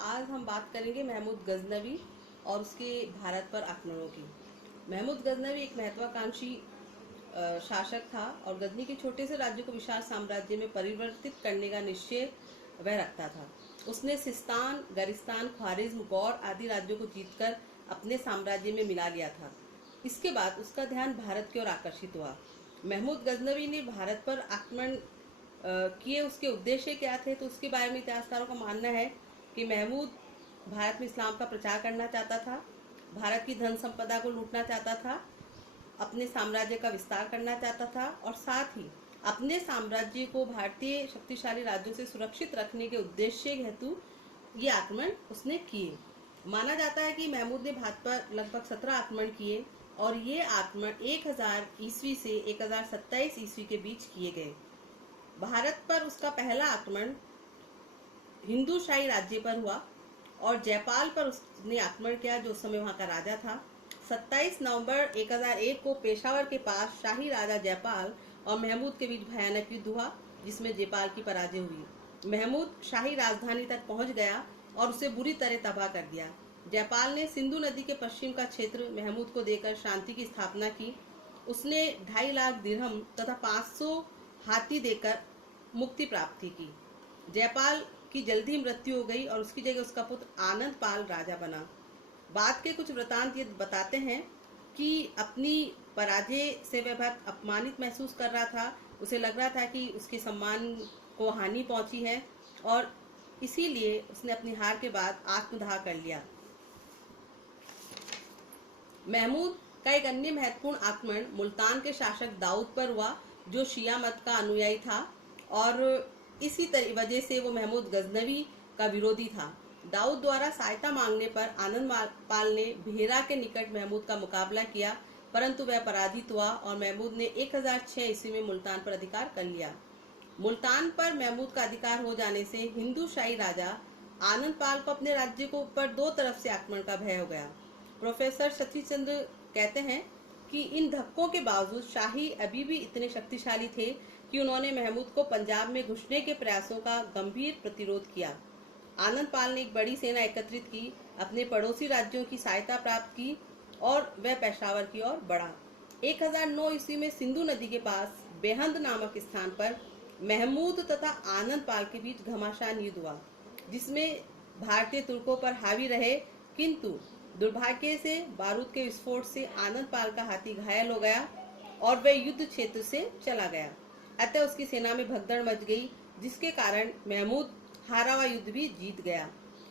आज हम बात करेंगे महमूद गजनवी और उसके भारत पर आक्रमणों की। महमूद गजनवी एक महत्वाकांक्षी शासक था और गजनी के छोटे से राज्य को विशाल साम्राज्य में परिवर्तित करने का निश्चय वह रखता था। उसने सिस्तान, गरिस्तान, ख्वारिज्म, गौर आदि राज्यों को जीतकर अपने साम्राज्य में मिला लिया था। इसके बाद उसका ध्यान भारत की ओर आकर्षित हुआ। महमूद गजनवी ने भारत पर आक्रमण किए, उसके उद्देश्य क्या थे, तो उसके बारे में इतिहासकारों का मानना है कि महमूद भारत में इस्लाम का प्रचार करना चाहता था, भारत की धन संपदा को लूटना चाहता था, अपने साम्राज्य का विस्तार करना चाहता था और साथ ही अपने साम्राज्य को भारतीय शक्तिशाली राज्यों से सुरक्षित रखने के उद्देश्य हेतु ये आक्रमण उसने किए। माना जाता है कि महमूद ने भारत पर लगभग 17 आक्रमण किए और ये आक्रमण 1000 ईस्वी से 1027 ईस्वी के बीच किए गए। भारत पर उसका पहला आक्रमण हिंदू शाही राज्य पर हुआ और जयपाल पर उसने आक्रमण किया, जो उस समय वहां का राजा था। 27 नवंबर 1001 को पेशावर के पास शाही राजा जयपाल और महमूद के बीच भयानक युद्ध हुआ, जिसमें जयपाल की पराजय हुई। महमूद शाही राजधानी तक पहुंच गया और उसे बुरी तरह तबाह कर दिया। जयपाल ने सिंधु नदी के पश्चिम का क्षेत्र महमूद को देकर शांति की स्थापना की। उसने 2.5 लाख दिरहम तथा 500 हाथी देकर मुक्ति प्राप्त की। जयपाल की जल्दी मृत्यु हो गई और उसकी जगह उसका पुत्र आनंद पाल राजा बना। बाद के कुछ वृतांत ये बताते हैं कि अपनी पराजय से वह बहुत अपमानित महसूस कर रहा था। उसे लग रहा था कि उसके सम्मान को हानि पहुंची है और इसीलिए उसने अपनी हार के बाद आत्मदाह कर लिया। महमूद का एक अन्य महत्वपूर्ण आक्रमण मुल्तान के शासक दाऊद पर हुआ, जो शिया मत का अनुयायी था और इसी वजह से वो महमूद गजनवी का विरोधी था। दाऊद द्वारा सहायता मांगने पर आनंद पाल ने भेरा के निकट महमूद का मुकाबला किया, परंतु वह पराजित हुआ और महमूद ने 1006 ईस्वी में मुल्तान पर अधिकार कर लिया। मुल्तान पर महमूद का अधिकार हो जाने से हिंदू शाही राजा आनंद पाल को अपने राज्य को ऊपर दो तरफ से आक्रमण का भय हो गया। प्रोफेसर सतीश चंद्र कहते हैं कि इन धक्कों के बावजूद शाही अभी भी इतने शक्तिशाली थे कि उन्होंने महमूद को पंजाब में घुसने के प्रयासों का गंभीर प्रतिरोध किया। आनंद पाल ने एक बड़ी सेना एकत्रित की, अपने पड़ोसी राज्यों की सहायता प्राप्त की और वह पेशावर की ओर बढ़ा। 1009 ईस्वी में सिंधु नदी के पास बेहंद नामक स्थान पर महमूद तथा आनंद पाल के बीच घमासान युद्ध हुआ, जिसमें भारतीय तुर्कों पर हावी रहे, किंतु दुर्भाग्य से बारूद के विस्फोट से आनंद पाल का हाथी घायल हो गया और वह युद्ध क्षेत्र से चला गया। अतः उसकी सेना में भगदड़ मच गई, जिसके कारण महमूद हारा हुआ युद्ध भी जीत गया।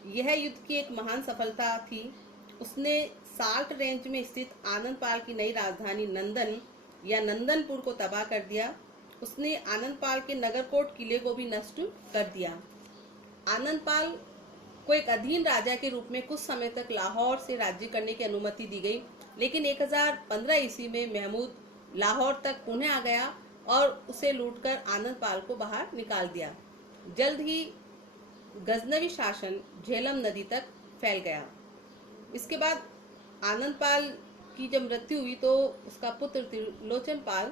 यह युद्ध की एक महान सफलता थी। उसने साल्ट रेंज में स्थित आनंद पाल की नई राजधानी नंदन या नंदनपुर को तबाह कर दिया। उसने आनंद पाल के नगरकोट किले को भी नष्ट कर दिया। आनंद पाल को एक अधीन राजा के रूप में कुछ समय तक लाहौर से राज्य करने की अनुमति दी गई, लेकिन 1015 ईस्वी में महमूद लाहौर तक पुनः आ गया और उसे लूटकर आनंद पाल को बाहर निकाल दिया। जल्द ही गजनवी शासन झेलम नदी तक फैल गया। इसके बाद आनंद पाल की जब मृत्यु हुई तो उसका पुत्र त्रिलोचन पाल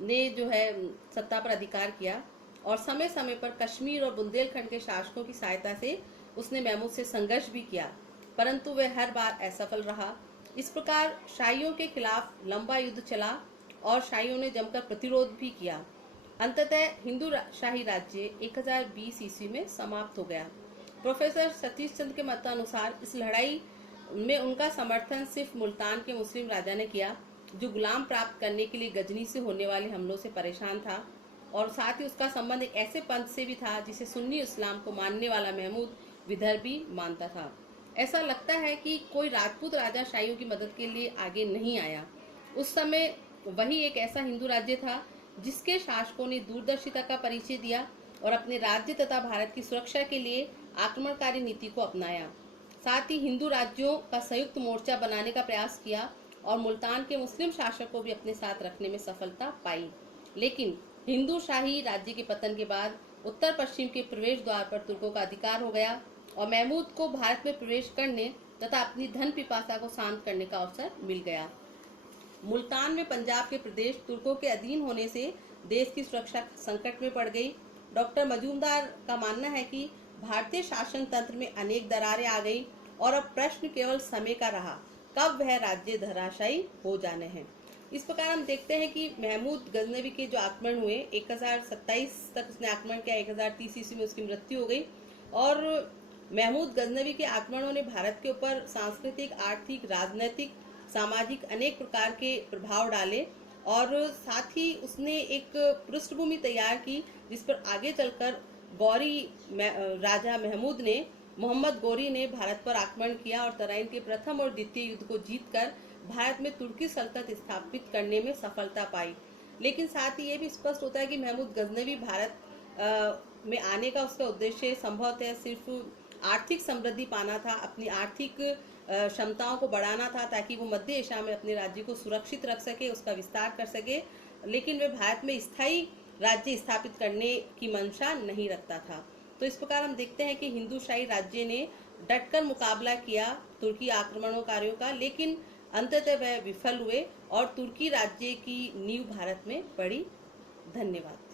ने जो है सत्ता पर अधिकार किया और समय समय पर कश्मीर और बुंदेलखंड के शासकों की सहायता से उसने महमूद से संघर्ष भी किया, परंतु वह हर बार असफल रहा। इस प्रकार शाहियों के खिलाफ लंबा युद्ध चला और शाहियों ने जमकर प्रतिरोध भी किया। अंततः हिंदू शाही राज्य 1020 ईस्वी में समाप्त हो गया। प्रोफेसर सतीश चंद्र के मतानुसार इस लड़ाई में उनका समर्थन सिर्फ मुल्तान के मुस्लिम राजा ने किया, जो गुलाम प्राप्त करने के लिए गजनी से होने वाले हमलों से परेशान था, और साथ ही उसका संबंध एक ऐसे पंथ से भी था जिसे सुन्नी इस्लाम को मानने वाला महमूद विदर्भी मानता था। ऐसा लगता है कि कोई राजपूत राजा शाहियों की मदद के लिए आगे नहीं आया। उस समय वही एक ऐसा हिंदू राज्य था जिसके शासकों ने दूरदर्शिता का परिचय दिया और अपने राज्य तथा भारत की सुरक्षा के लिए आक्रमणकारी नीति को अपनाया। साथ ही हिंदू राज्यों का संयुक्त मोर्चा बनाने का प्रयास किया और मुल्तान के मुस्लिम शासक को भी अपने साथ रखने में सफलता पाई। लेकिन हिंदू शाही राज्य के पतन के बाद उत्तर पश्चिम के प्रवेश द्वार पर तुर्कों का अधिकार हो गया और महमूद को भारत में प्रवेश करने तथा अपनी धन पिपासा को शांत करने का अवसर मिल गया। मुल्तान में पंजाब के प्रदेश तुर्कों के अधीन होने से देश की सुरक्षा संकट में पड़ गई। डॉक्टर मजूमदार का मानना है कि भारतीय शासन तंत्र में अनेक दरारें आ गई और अब प्रश्न केवल समय का रहा कब वह राज्य धराशायी हो जाने हैं। इस प्रकार हम देखते हैं कि महमूद गजनवी के जो आक्रमण हुए 1027 तक उसने आक्रमण किया, 1030 ईस्वी में उसकी मृत्यु हो गई। और महमूद गजनवी के आक्रमणों ने भारत के ऊपर सांस्कृतिक, आर्थिक, राजनीतिक, सामाजिक अनेक प्रकार के प्रभाव डाले और साथ ही उसने एक पृष्ठभूमि तैयार की जिस पर आगे चलकर गौरी राजा महमूद ने, मोहम्मद गौरी ने भारत पर आक्रमण किया और तराइन के प्रथम और द्वितीय युद्ध को जीतकर भारत में तुर्की सल्तनत स्थापित करने में सफलता पाई। लेकिन साथ ही ये भी स्पष्ट होता है कि महमूद गजनवी भारत में आने का उसका उद्देश्य संभवतः सिर्फ आर्थिक समृद्धि पाना था, अपनी आर्थिक क्षमताओं को बढ़ाना था ताकि वो मध्य एशिया में अपने राज्य को सुरक्षित रख सके, उसका विस्तार कर सके। लेकिन वे भारत में स्थायी राज्य स्थापित करने की मंशा नहीं रखता था। तो इस प्रकार हम देखते हैं कि हिंदूशाही राज्य ने डटकर मुकाबला किया तुर्की आक्रमणकारियों का, लेकिन अंततः वह विफल हुए और तुर्की राज्य की नींव भारत में पड़ी। धन्यवाद।